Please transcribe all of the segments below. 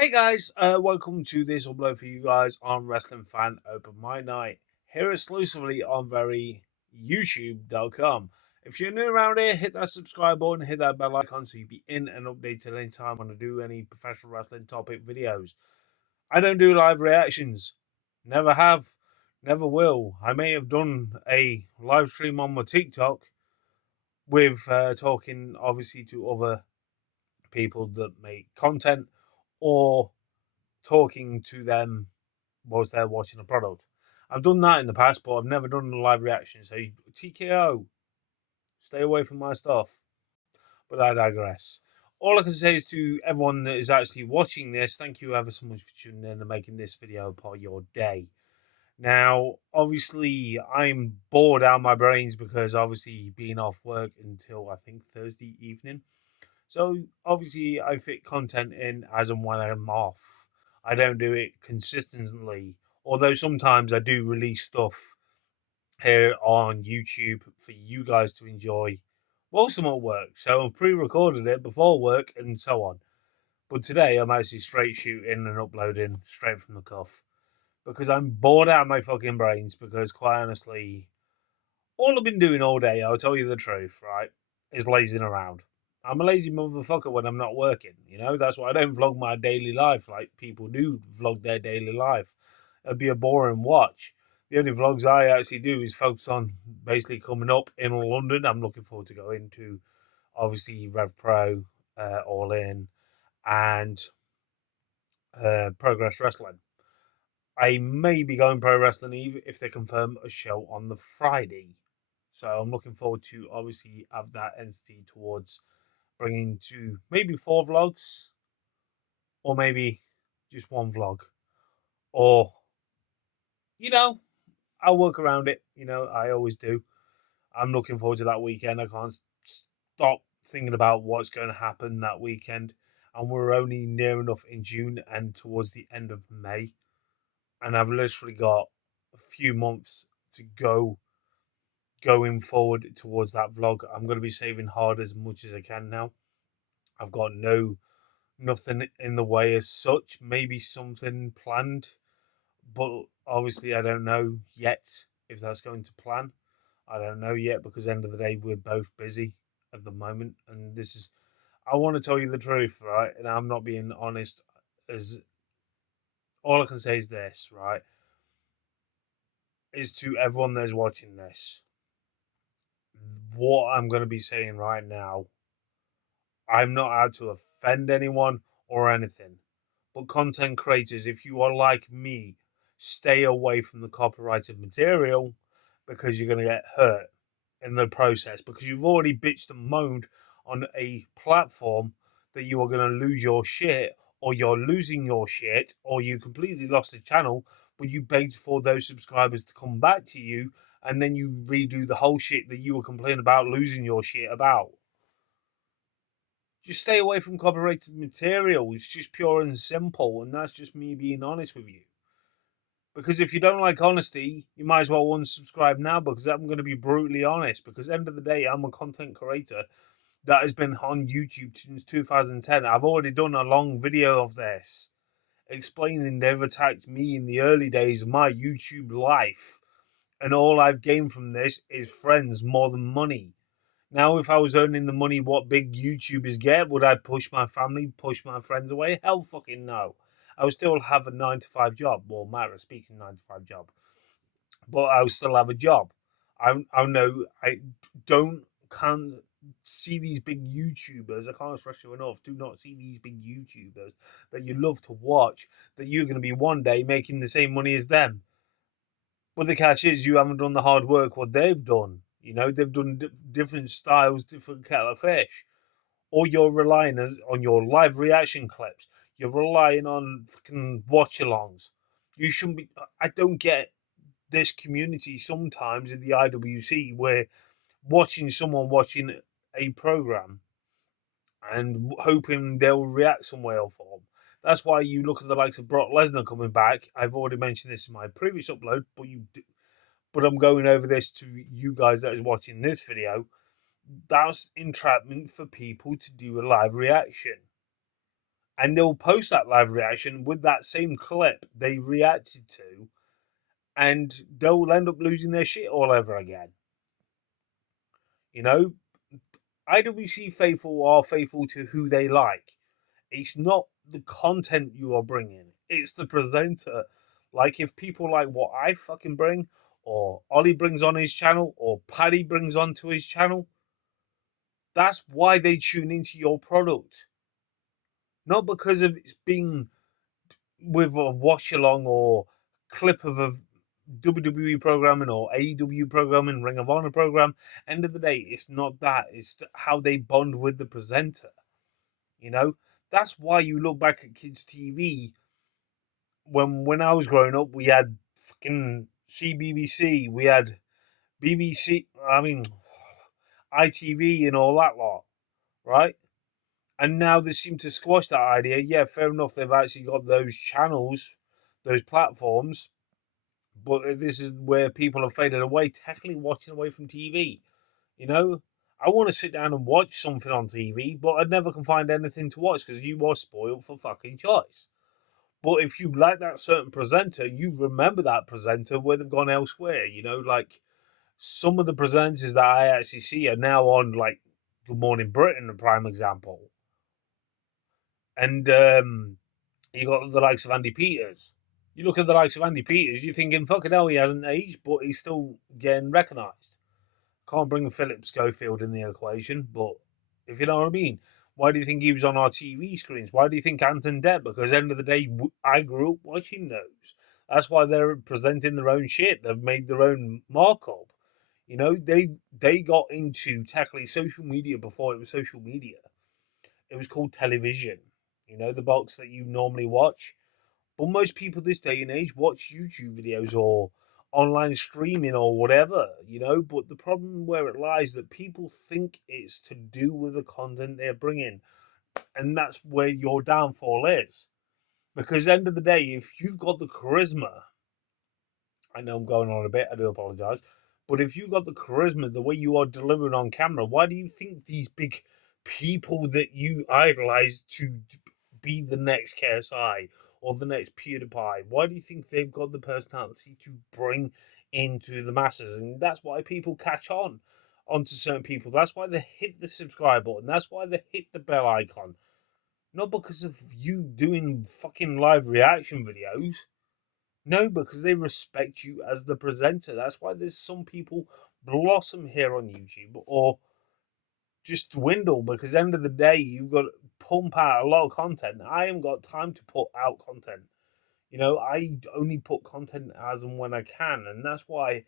Hey guys, welcome to this upload for you guys on Wrestling Fan Open My Night, here exclusively on very YouTube.com. If you're new around here, hit that subscribe button, hit that bell icon so you'll be in and updated anytime when I do any professional wrestling topic videos. I don't do live reactions, never have, never will. I may have done a live stream on my TikTok with talking obviously to other people that make content or talking to them whilst they're watching a product. I've done that in the past, but I've never done a live reaction. So TKO, stay away from my stuff. But I digress. All I can say is to everyone that is actually watching this, thank you ever so much for tuning in and making this video part of your day. Now, obviously, I'm bored out of my brains because obviously being off work until I think Thursday evening. So obviously, I fit content in as and when I'm off. I don't do it consistently, although sometimes I do release stuff here on YouTube for you guys to enjoy whilst I'm at work. So I've pre-recorded it before work and so on. But today I'm actually straight shooting and uploading straight from the cuff because I'm bored out of my fucking brains. Because quite honestly, all I've been doing all day, I'll tell you the truth, right, is lazing around. I'm a lazy motherfucker when I'm not working, That's why I don't vlog my daily life like people do vlog their daily life. It'd be a boring watch. The only vlogs I actually do is focus on basically coming up in London. I'm looking forward to going to, obviously, Rev Pro, All In, and Progress Wrestling. I may be going Pro Wrestling Eve if they confirm a show on the Friday. So I'm looking forward to obviously have that entity towards bringing to maybe 4 vlogs or maybe just 1 vlog. Or, you know, I'll work around it. I always do. I'm looking forward to that weekend. I can't stop thinking about what's going to happen that weekend. And we're only near enough in June and towards the end of May. And I've literally got a few months to go going forward towards that vlog. I'm going to be saving hard as much as I can now. I've got nothing in the way as such. Maybe something planned, but obviously I don't know yet if that's going to plan. I don't know yet because at the end of the day we're both busy at the moment, and this is. I want to tell you the truth, right? And I'm not being honest. As all I can say is this, right? Is to everyone that is watching this, what I'm going to be saying right now. I'm not out to offend anyone or anything. But content creators, if you are like me, stay away from the copyrighted material because you're going to get hurt in the process because you've already bitched and moaned on a platform that you are going to lose your shit or you're losing your shit or you completely lost the channel, but you begged for those subscribers to come back to you and then you redo the whole shit that you were complaining about losing your shit about. Just stay away from copyrighted material. It's just pure and simple, and that's just me being honest with you. Because if you don't like honesty, you might as well unsubscribe now because I'm going to be brutally honest. Because at the end of the day, I'm a content creator that has been on YouTube since 2010. I've already done a long video of this explaining they've attacked me in the early days of my YouTube life. And all I've gained from this is friends more than money. Now, if I was earning the money what big YouTubers get, would I push my family, push my friends away? Hell fucking no. I would still have a 9 to 5 job. Well, matter of speaking, 9 to 5 job. But I would still have a job. I know I can't see these big YouTubers. I can't stress you enough. Do not see these big YouTubers that you love to watch, that you're going to be one day making the same money as them. But the catch is you haven't done the hard work what they've done. They've done different styles, different kettle of fish. Or you're relying on your live reaction clips. You're relying on fucking watch-alongs. You shouldn't be. I don't get this community sometimes in the IWC where watching someone watching a program and hoping they'll react some way or form. That's why you look at the likes of Brock Lesnar coming back. I've already mentioned this in my previous upload, but I'm going over this to you guys that is watching this video. That's entrapment for people to do a live reaction. and they'll post that live reaction with that same clip they reacted to, and they'll end up losing their shit all over again. You know, IWC faithful are faithful to who they like. It's not the content you are bringing, it's the presenter. Like, if people like what I fucking bring, or Ollie brings on his channel, or Paddy brings onto his channel, that's why they tune into your product. Not because of it's being with a watch along or clip of a WWE programming or AEW programming, Ring of Honor program. End of the day, it's not that. It's how they bond with the presenter. You know, that's why you look back at kids' TV. When I was growing up, we had fucking CBBC, we had BBC. I mean, ITV and all that lot, right? And now they seem to squash that idea. Yeah, fair enough. They've actually got those channels, those platforms, but this is where people have faded away, technically watching away from TV. You know, I want to sit down and watch something on TV, but I never can find anything to watch because you are spoiled for fucking choice. But if you like that certain presenter, you remember that presenter where they've gone elsewhere. You know, like some of the presenters that I actually see are now on, like, Good Morning Britain, a prime example. And you got the likes of Andy Peters. You look at the likes of Andy Peters, you're thinking, fucking hell, he hasn't aged, but he's still getting recognised. Can't bring Philip Schofield in the equation, but if you know what I mean. Why do you think he was on our TV screens? Why do you think Anton Depp? Because at the end of the day, I grew up watching those. That's why they're presenting their own shit. They've made their own markup. You know, they got into technically social media before it was social media. It was called television. You know, the box that you normally watch. But most people this day and age watch YouTube videos or online streaming or whatever, you know. But the problem where it lies that people think it's to do with the content they're bringing, and that's where your downfall is. Because at the end of the day, if you've got the charisma, I know I'm going on a bit, I do apologise, but if you've got the charisma, the way you are delivering on camera, why do you think these big people that you idolise to be the next KSI or the next PewDiePie, why do you think they've got the personality to bring into the masses? And that's why people catch on onto certain people. That's why they hit the subscribe button. That's why they hit the bell icon. Not because of you doing fucking live reaction videos. No, because they respect you as the presenter. That's why there's some people blossom here on YouTube or just dwindle, because at the end of the day, you've got to pump out a lot of content. I haven't got time to put out content. You know, I only put content as and when I can, and that's why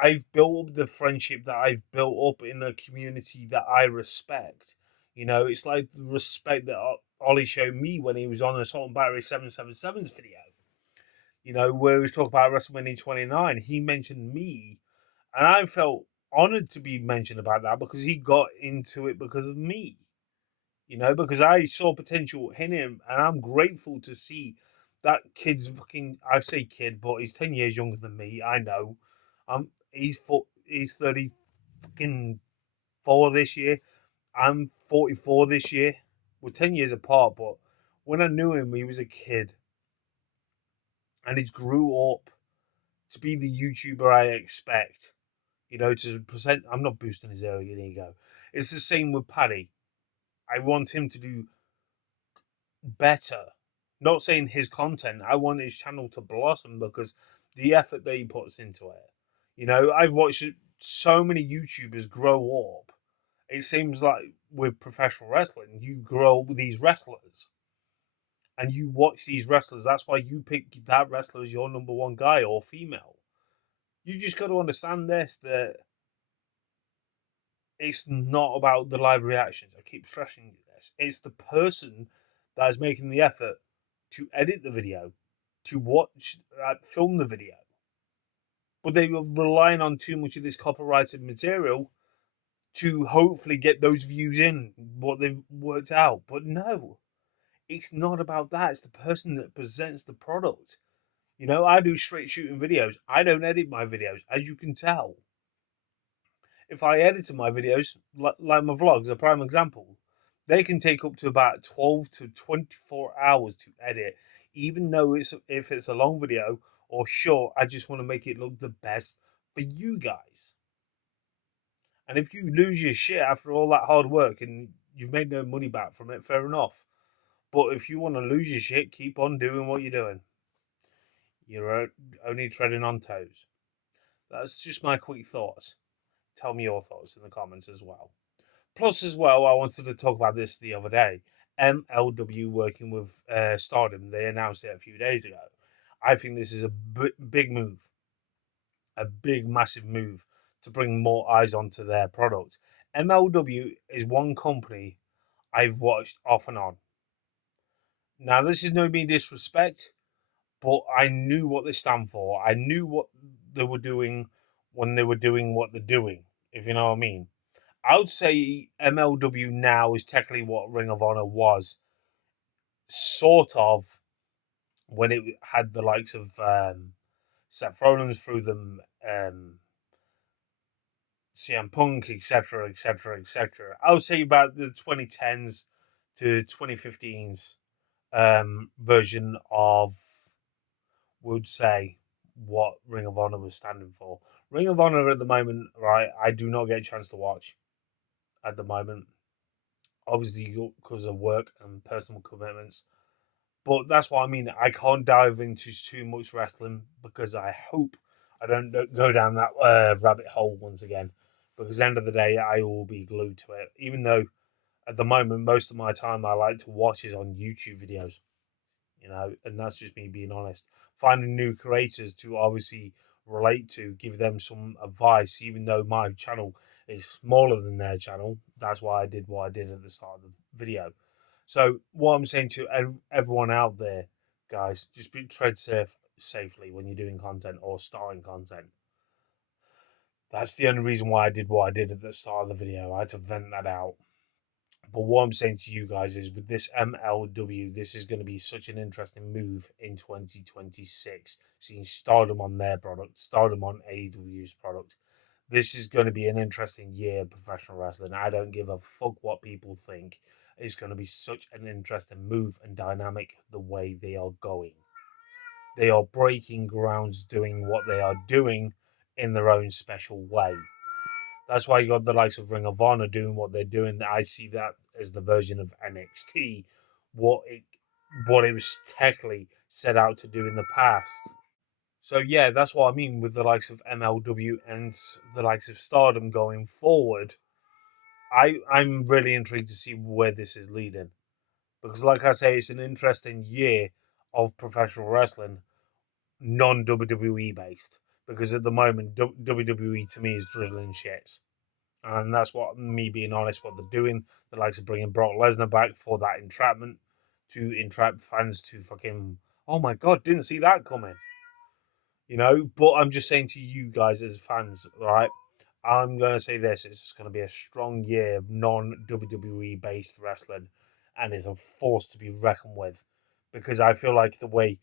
I've built up the friendship that I've built up in a community that I respect. You know, it's like the respect that Ollie showed me when he was on Assault and Battery 777's video. You know, where he was talking about WrestleMania 29. He mentioned me, and I felt honored to be mentioned about that because he got into it because of me. You know, because I saw potential in him, and I'm grateful to see that kid's fucking. I say kid, but he's 10 years younger than me. I know. He's 30 fucking 4 this year. I'm 44 this year. We're 10 years apart, but when I knew him, he was a kid, and he grew up to be the YouTuber I expect. You know, to present. I'm not boosting his arrogant ego. It's the same with Paddy. I want him to do better. Not saying his content. I want his channel to blossom because the effort that he puts into it. You know, I've watched so many YouTubers grow up. It seems like with professional wrestling, you grow up with these wrestlers and you watch these wrestlers. That's why you pick that wrestler as your number one guy or female. You just got to understand this, that it's not about the live reactions. I keep stressing this. It's the person that is making the effort to edit the video, to watch, film the video. But they were relying on too much of this copyrighted material to hopefully get those views in, what they've worked out. But no, it's not about that. It's the person that presents the product. You know, I do straight shooting videos. I don't edit my videos, as you can tell. If I edited my videos, like my vlogs, a prime example, they can take up to about 12 to 24 hours to edit, even though if it's a long video or short. I just want to make it look the best for you guys. And if you lose your shit after all that hard work and you've made no money back from it, fair enough. But if you want to lose your shit, keep on doing what you're doing. You're only treading on toes. That's just my quick thoughts. Tell me your thoughts in the comments as well. Plus, as well, I wanted to talk about this the other day. MLW working with Stardom. They announced it a few days ago. I think this is a big move, a big, massive move to bring more eyes onto their product. MLW is one company I've watched off and on. Now, this is no mean disrespect, but I knew what they stand for. I knew what they were doing when they were doing what they're doing, if you know what I mean. I would say MLW now is technically what Ring of Honor was, sort of, when it had the likes of Seth Rollins through them, CM Punk, etc., etc., etc. I would say about the 2010s to 2015s version of, would say, what Ring of Honor was standing for. Ring of Honor at the moment, right, I do not get a chance to watch at the moment. Obviously, because of work and personal commitments. But that's what I mean. I can't dive into too much wrestling because I hope I don't go down that rabbit hole once again. Because at the end of the day, I will be glued to it. Even though at the moment, most of my time I like to watch is on YouTube videos. And that's just me being honest. Finding new creators to obviously relate to, give them some advice, even though my channel is smaller than their channel. That's why I did what I did at the start of the video. So what I'm saying to everyone out there, guys, just tread safely when you're doing content or starting content. That's the only reason why I did what I did at the start of the video. I had to vent that out. But what I'm saying to you guys is with this MLW, this is going to be such an interesting move in 2026. Seeing Stardom on their product, Stardom on AEW's product. This is going to be an interesting year of professional wrestling. I don't give a fuck what people think. It's going to be such an interesting move and dynamic the way they are going. They are breaking grounds doing what they are doing in their own special way. That's why you got the likes of Ring of Honor doing what they're doing. I see that as the version of NXT, what it what it was technically set out to do in the past. So yeah, that's what I mean with the likes of MLW and the likes of Stardom going forward. I'm really intrigued to see where this is leading. Because like I say, it's an interesting year of professional wrestling, non WWE based. Because at the moment, WWE to me is drizzling shits. And that's what, me being honest, what they're doing. The likes of bringing Brock Lesnar back for that entrapment to entrap fans to fucking, oh my god, didn't see that coming. But I'm just saying to you guys as fans, right? I'm going to say this: it's just going to be a strong year of non WWE based wrestling, and it's a force to be reckoned with. Because I feel like the way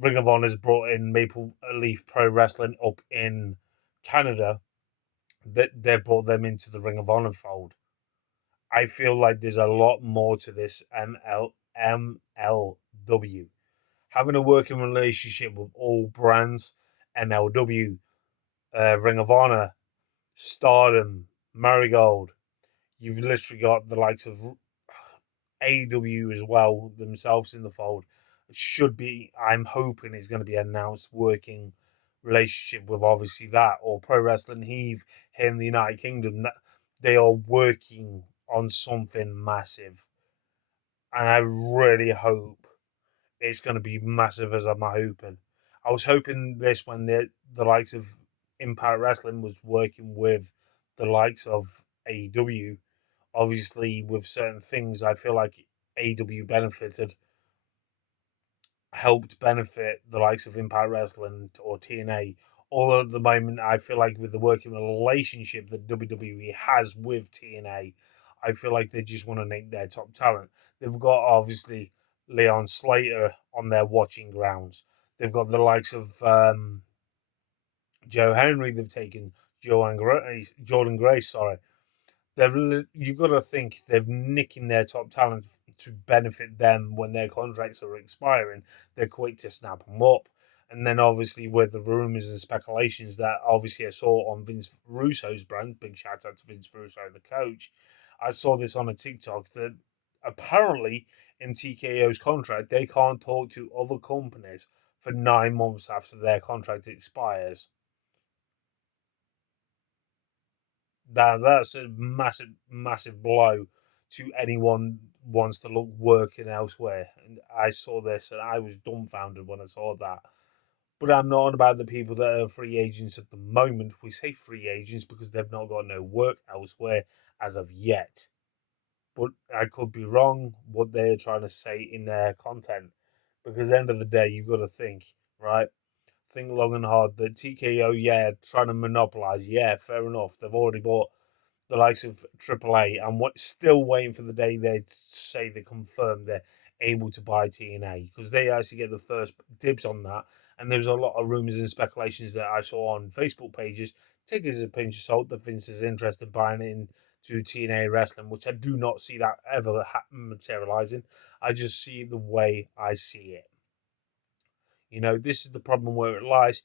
Ring of Honor's brought in Maple Leaf Pro Wrestling up in Canada, that they've brought them into the Ring of Honor fold. I feel like there's a lot more to this MLW. Having a working relationship with all brands, MLW, Ring of Honor, Stardom, Marigold. You've literally got the likes of AEW as well themselves in the fold. It should be, I'm hoping it's going to be announced working relationship with obviously that, or Pro Wrestling Heave here in the United Kingdom. That they are working on something massive. And I really hope it's going to be massive as I'm hoping. I was hoping this when the likes of Impact Wrestling was working with the likes of AEW. Obviously, with certain things, I feel like AEW helped benefit the likes of Impact Wrestling or TNA. All at the moment, I feel like with the working relationship that WWE has with TNA, I feel like they just want to name their top talent. They've got obviously Leon Slater on their watching grounds. They've got the likes of Joe Henry. They've taken Jordan Grace. Sorry, You've got to think they're nicking their top talent to benefit them when their contracts are expiring. They're quick to snap them up. And then obviously with the rumours and speculations that obviously I saw on Vince Russo's brand, big shout out to Vince Russo, the coach. I saw this on a TikTok that apparently in TKO's contract they can't talk to other companies for 9 months after their contract expires. That's a massive, massive blow to anyone wants to look working elsewhere. And I saw this and I was dumbfounded when I saw that. But I'm not on about the people that are free agents at the moment. We say free agents because they've not got no work elsewhere as of yet. But I could be wrong what they're trying to say in their content. Because at the end of the day, you've got to think, right? Think long and hard. The TKO, yeah, trying to monopolize, yeah, fair enough. They've already bought the likes of AAA, and still waiting for the day they say they confirm they're able to buy TNA because they actually get the first dibs on that. And there's a lot of rumors and speculations that I saw on Facebook pages. Take it as a pinch of salt that Vince is interested in buying into TNA wrestling, which I do not see that ever materializing. I just see the way I see it. This is the problem where it lies.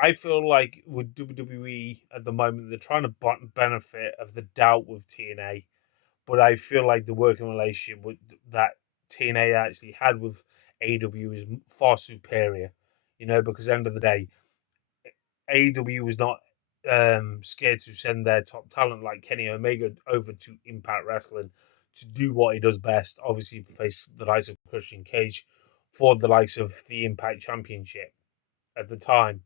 I feel like with WWE at the moment, they're trying to benefit of the doubt with TNA, but I feel like the working relationship that TNA actually had with AEW is far superior. Because at the end of the day, AEW was not scared to send their top talent like Kenny Omega over to Impact Wrestling to do what he does best. Obviously, face the likes of Christian Cage for the likes of the Impact Championship at the time.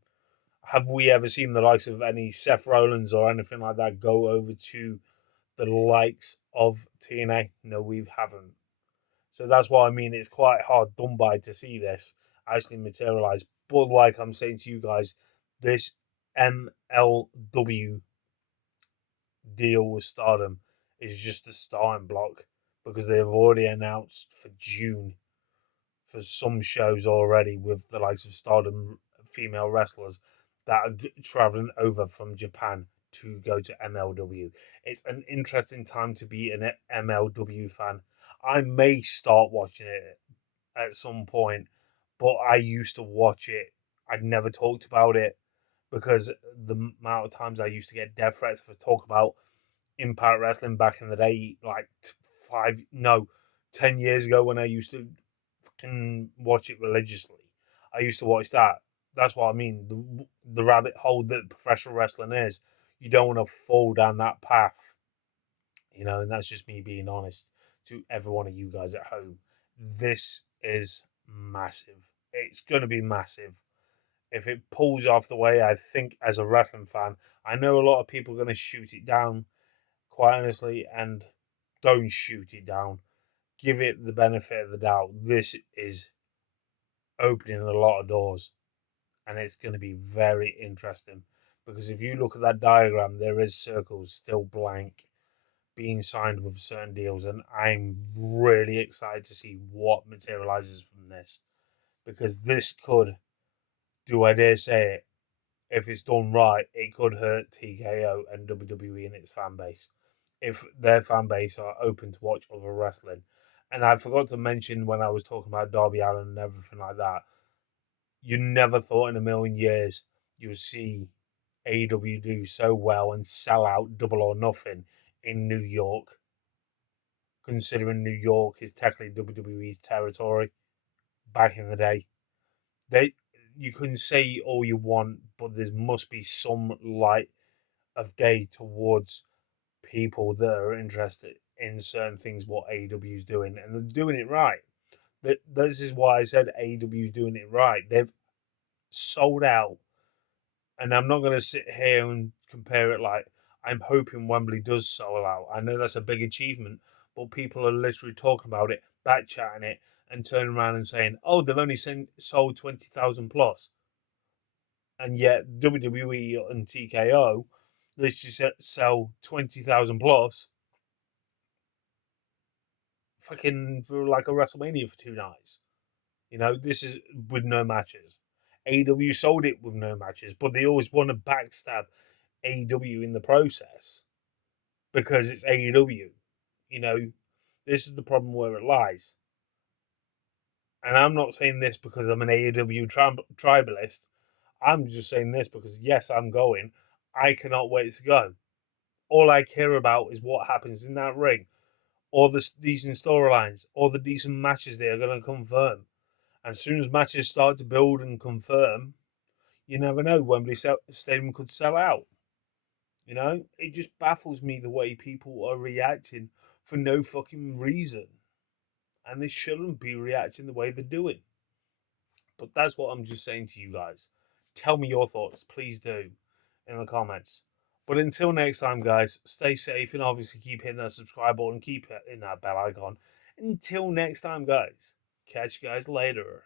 Have we ever seen the likes of any Seth Rollins or anything like that go over to the likes of TNA? No, we haven't. So that's why I mean it's quite hard done by to see this actually materialize. But like I'm saying to you guys, this MLW deal with Stardom is just the starting block because they've already announced for June for some shows already with the likes of Stardom female wrestlers that are traveling over from Japan to go to MLW. It's an interesting time to be an MLW fan. I may start watching it at some point, but I used to watch it. I'd never talked about it because the amount of times I used to get death threats for talk about Impact Wrestling back in the day, like 10 years ago when I used to fucking watch it religiously. I used to watch that. That's what I mean. The rabbit hole that professional wrestling is. You don't want to fall down that path, and that's just me being honest to every one of you guys at home. This is massive. It's going to be massive. If it pulls off the way I think as a wrestling fan, I know a lot of people are going to shoot it down, quite honestly, and don't shoot it down. Give it the benefit of the doubt. This is opening a lot of doors, and it's going to be very interesting because if you look at that diagram, there is circles still blank being signed with certain deals, and I'm really excited to see what materializes from this because this could, do I dare say it, if it's done right, it could hurt TKO and WWE and its fan base if their fan base are open to watch other wrestling. And I forgot to mention when I was talking about Darby Allin and everything like that, you never thought in a million years you'd see AEW do so well and sell out Double or Nothing in New York, considering New York is technically WWE's territory back in the day. They, you can say all you want, but there must be some light of day towards people that are interested in certain things what AEW is doing, and they're doing it right. This is why I said AEW is doing it right. They've sold out, and I'm not going to sit here and compare it like I'm hoping Wembley does sell out. I know that's a big achievement, but people are literally talking about it, back chatting it, and turning around and saying, "Oh, they've only sold 20,000 plus," and yet WWE and TKO literally sell 20,000 plus fucking for like a WrestleMania for 2 nights. This is with no matches. AEW sold it with no matches, but they always want to backstab AEW in the process. because it's AEW. You know, this is the problem where it lies. And I'm not saying this because I'm an AEW tribalist. I'm just saying this because, yes, I'm going. I cannot wait to go. All I care about is what happens in that ring, or the decent storylines, or the decent matches they are going to confirm. And as soon as matches start to build and confirm, you never know. Wembley Stadium could sell out. You know, it just baffles me the way people are reacting for no fucking reason. And they shouldn't be reacting the way they're doing. But that's what I'm just saying to you guys. Tell me your thoughts, please do, in the comments. But until next time, guys, stay safe and obviously keep hitting that subscribe button, keep hitting that bell icon. Until next time, guys, catch you guys later.